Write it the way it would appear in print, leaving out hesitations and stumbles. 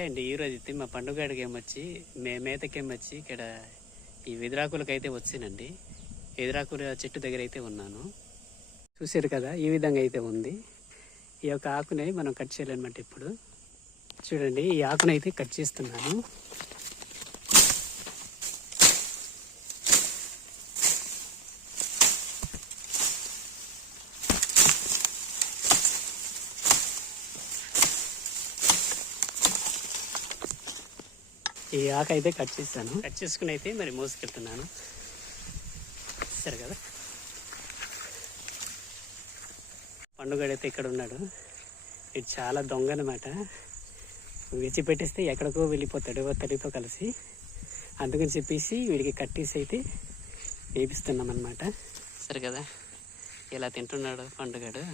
Hi అండి. ఈరోజు అయితే మా పండుగడికి ఏమొచ్చి మేతకేమొచ్చి ఇక్కడ ఈ వెదురాకులకు అయితే వచ్చినండి. ఎదురాకుల చెట్టు దగ్గర అయితే ఉన్నాను. చూసారు కదా, ఈ విధంగా అయితే ఉంది. ఈ యొక్క ఆకుని మనం కట్ చేయాలన్నమాట. ఇప్పుడు చూడండి, ఈ ఆకుని అయితే కట్ చేస్తున్నాను. ఈ ఆకు అయితే కట్ చేస్తాను. కట్ చేసుకుని అయితే మరి మోసుకెళ్తున్నాను. సరే కదా, పండుగడైతే ఇక్కడ ఉన్నాడు. ఇది చాలా దొంగ అనమాట. విడిచిపెట్టేస్తే ఎక్కడికో వెళ్ళిపోతాడు తల్లితో కలిసి. అందుకని చెప్పేసి వీడికి కట్టేసి అయితే వేపిస్తున్నాం అనమాట. సరే కదా, ఇలా తింటున్నాడు పండుగడు.